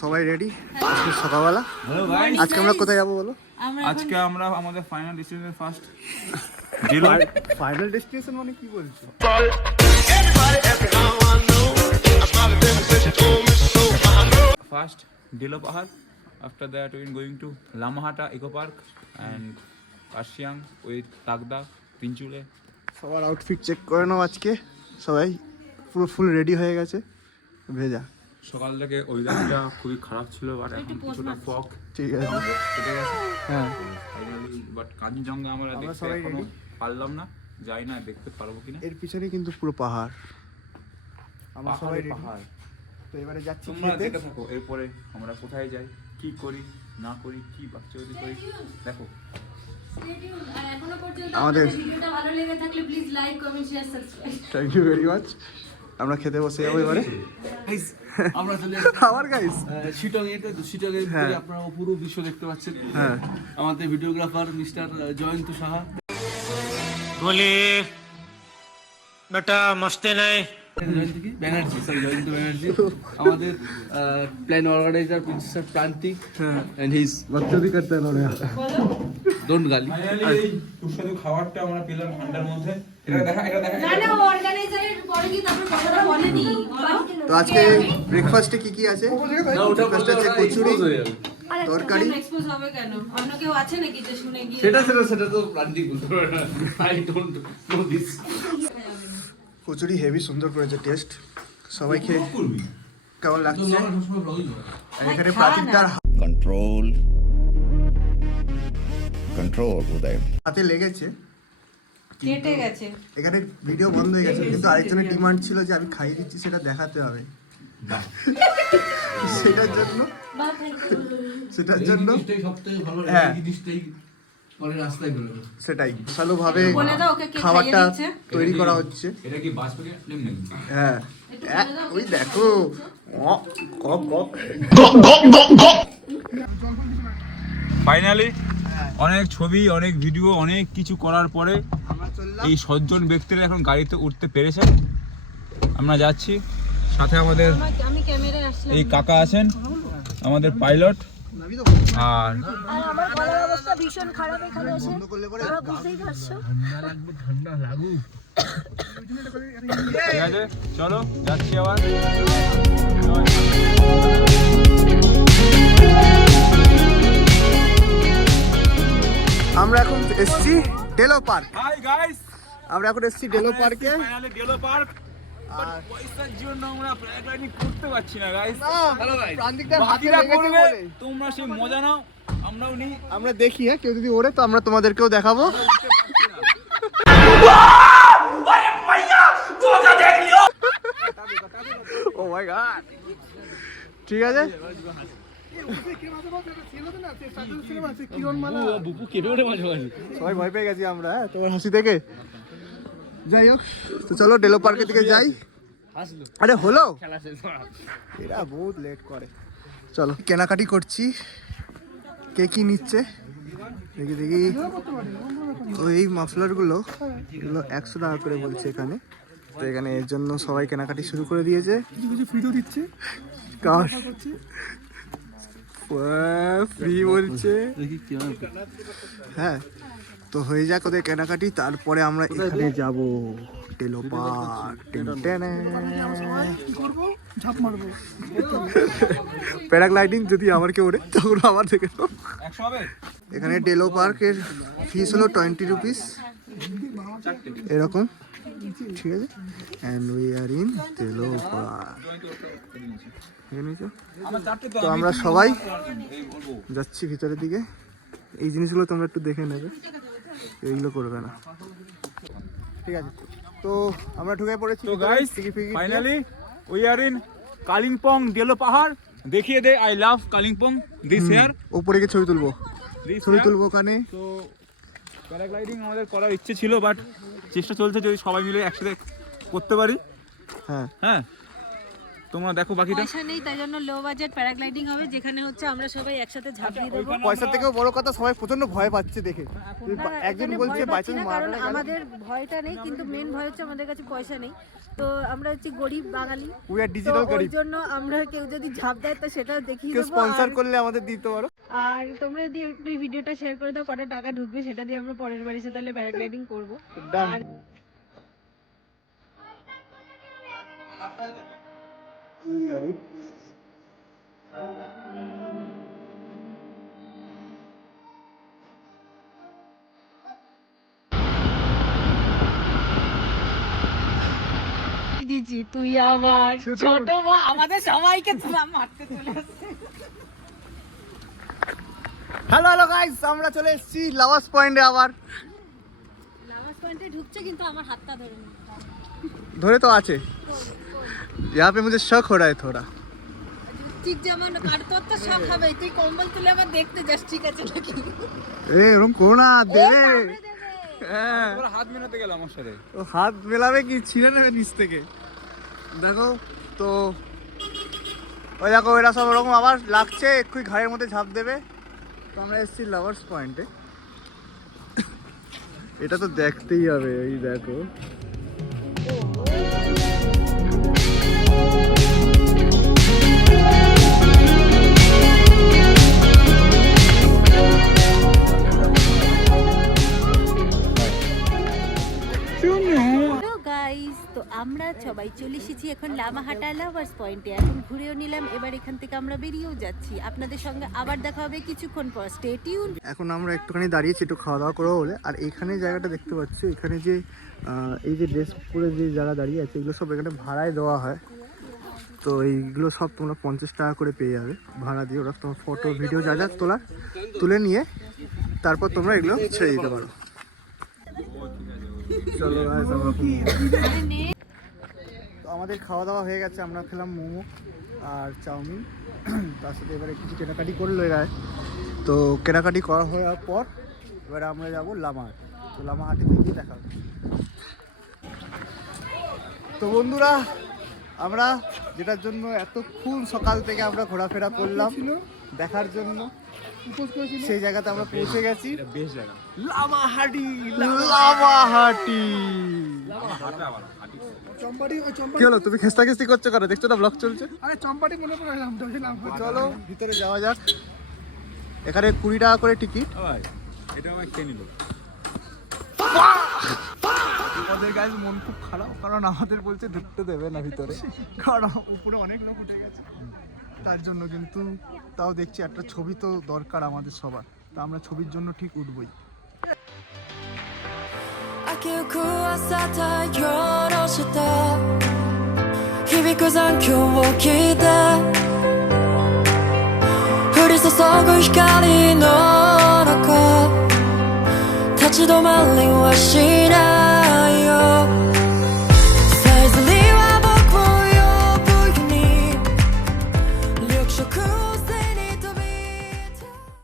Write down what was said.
সবাই রেডি আজকে সকালবেলা। হ্যালো গাইস, আজকে আমরা কোথায় যাবো বলো? আজকে আমরা আমাদের final decision first final destination মানে কি বলছো? ফার্স্ট ডিলো পাহাড়। After that we going to Lamahatta eco park and Kurseong with Tagda Tinchuley. সবার আউটফিট চেক করে নাও। আজকে সবাই পুরো ফুল রেডি হয়ে গেছে। ভেজা সকাল থেকে ওয়েদারটা খুবই খারাপ ছিল, বাট এখন কিছুটা ফগ ঠিক আছে। কেটে গেছে হ্যাঁ, ফাইনালি। বাট কাঞ্চনজঙ্ঘা আমরা দেখতে সবাই এখনো ready। পারলাম না, যাই না দেখতে পারবো কিনা। এর পিছনে কিন্তু পুরো পাহাড়। আমরা সবাই পাহাড়ে ready। পাহাড়। তো এবারে যাচ্ছি তোমরা খেতে। দেখে থাকো এরপরে আমরা কোথায় যাই, কি করি না করি, কি বাচ্চাগতি করি দেখো। এখনো পর্যন্ত আমাদের- আমাদের ভিডিওটা ভালো লেগে থাকলে please like comment share subscribe. Thank you very much. আমরা খেতে বসে যাবো এবারে। আমরা চলে আমার গাইস শিটং শিটংয়ের হ্যাঁ। ভিতরে আপনারা পুরো বিশ্ব দেখতে পাচ্ছেন। হ্যাঁ, আমাদের ভিডিওগ্রাফার মিস্টার জয়ন্ত সাহা। बोले बेटा मस्ते नहीं জয়ন্ত কি ব্যানার্জি, সরি জয়ন্ত ব্যানার্জি। আমাদের প্ল্যান অর্গানাইজার প্রিন্সেস প্রান্তিক এন্ড হিজ বকচোদি করতে हैं लोग यहाँ। ডোন্ট গালি। ফাইনালি এই সুস্বাদু খাবারটা আমরা পেলাম ঠান্ডার মধ্যে। এটা দেখা না না অর্গানাইজারের পরে কি তারপর কথাটা বলেনি বলো। তো আজকে ব্রেকফাস্টে কি কি আছে? না ওটা ব্রেকফাস্টে আছে কচুরি, তরকারি। এক্সপোজ হবে কেন? অন্য কেউ আছে নাকি যে শুনে গিয়ে সেটা তো প্রান্তিক বলতে পারে না। I don't know this. Kachori heavy সুন্দর করেছে টেস্ট। সবাই খেয়ে কেমন লাগছে? আর এখানে প্রাচীনটার control উদয় হাতে লেগেছে, কেটে গেছে। এখানে ভিডিও বন্ধ হয়ে গেছে, কিন্তু আরেকজনের ডিমান্ড ছিল যে আমি খাইয়ে দিচ্ছি, সেটা দেখাতে হবে। সেটার জন্য বাহ থ্যাংক ইউ। সেটার জন্য জিনিসটাই সবথেকে ভালো, হ্যাঁ। এই জিনিসটাই পরে রাস্তায় বের হবে। সেটাই ভালোভাবে বলে দাও ওকে কে খাবারটা খাইয়ে দিচ্ছে? তৈরি করা হচ্ছে। এটা কি বাসপতি ফিল্ম নাকি? হ্যাঁ, একটু বলে দাও ওই কে দেখো কক কক। ফাইনালি অনেক ছবি, অনেক ভিডিও, অনেক কিছু করার পরে আমরা চললাম। এই 7 জন ব্যক্তিরা এখন গাড়িতে উঠতে পেরেছে। আমরা যাচ্ছি, সাথে আমাদের আমি ক্যামেরায় আসলাম। এই কাকা আছেন, আমাদের পাইলট। আর আর আমার গলার অবস্থা ভীষণ খারাপ এখানে এসে, বন্ধ করলে পরে তোমরা বুঝতেই পারছো। ঠিক আছে, চলো যাচ্ছি আবার। আমরা এখন এসছি ডেলো পার্ক। হাই গাইস, আমরা এখন এসছি ডেলো পার্কে। Finally Delo park. বাট পয়সার জন্য আমরা প্যারাগ্লাইডিং করতে পারছি না গাইস। হ্যালো গাইস, প্রান্তিকদার হাতে বাকিরা লেগেছে করবে, বলে তোমরা সেই মজা নাও, আমরাও নিই। আমরা দেখি, হ্যাঁ কেউ যদি ওড়ে তো আমরা তোমাদেরকেও দেখাবো। ও মাই গড, ঠিক আছে। বুকু কেটে ওঠে মাঝে মাঝে। সবাই ভয় পেয়ে গেছি আমরা, হ্যাঁ তোমার হাসি থেকে। যাই হোক, তো চলো ডেলো পার্কের দিকে যাই। হাসলো আরে হলো, খেলা শেষ। এরা বহুত লেট করে। চলো কেনাকাটি করছি, কে কি নিচ্ছে দেখি দেখি। তো এই মাফলারগুলো এগুলো 100 টাকা করে বলছে এখানে। তো এখানে এর জন্য সবাই কেনাকাটি শুরু করে দিয়েছে। কিছু ফ্রিও দিচ্ছে, কাশ ফ্রি বলছে। দেখি কি হয়। হ্যাঁ, তো হয়ে যাক ওদের কেনাকাটি, তারপরে আমরা এখানে যাব ডেলো পার্ক। প্যারাগ্লাইডিং যদি আমার কেউ ওড়ে তখন আমার থেকে তো। 100 হবে? এখানে ডেলো পার্কের ফিস হলো 20 রুপিস এরকম, ঠিক আছে। And we are in Delo park. আমার চারটে তো আমরা সবাই এই বলবো। যাচ্ছি ভিতরের দিকে। এই জিনিসগুলো তোমরা একটু দেখে নেবে, এইগুলো করবে না, ঠিক আছে। তো আমরা ঢুকে পড়েছি। তো guys finally we are in Kalimpong Deolo পাহাড়। দেখিয়ে দে, I love Kalimpong, this here, ওপরে গিয়ে ছবি তুলবো, দিস ছবি তুলবো ওখানে। তো প্যারাগ্লাইডিং আমাদের করার ইচ্ছে ছিল, বাট চেষ্টা চলছে যদি সবাই মিলে একসাথে করতে পারি। হ্যাঁ, হ্যাঁ, তোমরা দেখো বাকিটা। পয়সা নেই, তাই জন্য লো বাজেট প্যারাগ্লাইডিং হবে, যেখানে হচ্ছে আমরা সবাই একসাথে ঝাঁপিয়ে দেবো। পয়সা থেকেও বড় কথা সবাই প্রচন্ড ভয় পাচ্ছে দেখে। একজন এখানে বলছে ভয় পাচ্ছি বাচ্চা না, মারা কারণ গেলে আমাদের ভয়টা নেই, কিন্তু মেন ভয় হচ্ছে আমাদের কাছে পয়সা নেই। তো আমরা হচ্ছে গরিব বাঙালি, উই আর ডিজিটাল তো ওই গরিব। জন্য আমরা কেউ যদি ঝাঁপ দেয় তো সেটা দেখিয়ে কেউ দেবো। স্পন্সর করলে আমাদের দিতে পারো। আর তোমরা যদি একটু এই ভিডিওটা শেয়ার করে দাও, কটা টাকা ঢুকবে সেটা দিয়ে আমরা পরের বার এসে তাহলে প্যারাগ্লাইডিং করবো। Done. দিজি তুই আমার ছোট মা, আমাদের সবাইকে মারতে চলে আসছে। হ্যালো গাইস, আমরা চলে এসেছি লাভাস পয়েন্টে আবার। লাভাস পয়েন্টে ঢুকছে কিন্তু আমার হাতটা ধরে নি। ধরে তো আছে। यहाँ पे मुझे शक हो रहा है थोड़ा। ঠিক যেমন আর তোর তো শখ হবে, তুই কম্বল তুলে আমার দেখতে যাস, ঠিক আছে নাকি? ए रूम कोना দেবে। কামড়ে দেবে। হ্যাঁ, তোমরা হাত মেলাতে গেল আমার সাথে। ও হাত মেলাবে কি ছিঁড়ে নেবে নিচ থেকে। দেখো তো ওই দেখো এরা সব ওরকম আবার লাগছে, একটু ঘাড়ের মধ্যে ঝাঁপ দেবে। তো আমরা এসেছি লাভার্স পয়েন্টে। এটা তো দেখতেই হবে, এই দেখো। হ্যালো গাইস, তো আমরা সবাই চলে এসেছি এখন লামাহাটা লাভার্স পয়েন্টে। এখন ঘুরেও নিলাম, এবার এখান থেকে আমরা বেরিয়েও যাচ্ছি। আপনাদের সঙ্গে আবার দেখা হবে কিছুক্ষণ পর। Stay tune. এখন আমরা একটুখানি দাঁড়িয়েছি একটু খাওয়া দাওয়া করবো বলে। আর এইখানে জায়গাটা দেখতে পাচ্ছি, এখানে যে এই যে ড্রেস পরে যে যারা দাঁড়িয়ে আছে এগুলো সব এখানে ভাড়ায় দেওয়া হয়। তো এইগুলো সব তোমরা 50 টাকা করে পেয়ে যাবে ভাড়া দিয়ে। ওরা তোমার ফটো ভিডিও যা যা তোলার তুলে নিয়ে তারপর তোমরা এগুলো ছেড়ে দিতে পারো। চলো guys, আমরা তো আমাদের খাওয়া দাওয়া হয়ে গেছে। আমরা খেলাম মোমো আর চাউমিন, তার সাথে এবারে কিছু কেনাকাটি করলো এরা। তো কেনাকাটি করা হওয়ার পর এবারে আমরা যাবো লামাহাট। তো লামাহাটে গিয়ে দেখা হবে। তো বন্ধুরা, আমরা যেটার জন্য এতক্ষণ সকাল থেকে আমরা ঘোরাফেরা করলাম দেখার জন্য, সেই জায়গাতে আমরা পৌঁছে গেছি। এটা বেশ জায়গা। লামাহাটি, লামাহাটি। কি হলো, তুমি খেস্তা খেস্তি করছো কেন? দেখছো না ব্লগ চলছে। চলো ভিতরে যাওয়া যাক। এখানে 20 টাকা করে টিকিট। ভাই এটা আমাকে কে নিল? আমাদের গাইজ মন খুব খারাপ, কারণ আমাদের বলছে ঢুকতে দেবে না ভিতরে, কারণ উপরে অনেক লোক উঠে গেছে তার জন্য। কিন্তু তাও দেখছি একটা ছবি তো দরকার আমাদের সবার, তা আমরা ছবির জন্য ঠিক উঠবই। 明けゆく朝太陽の下響く残響を聞いて降り注ぐ光の中立ち止まりはしない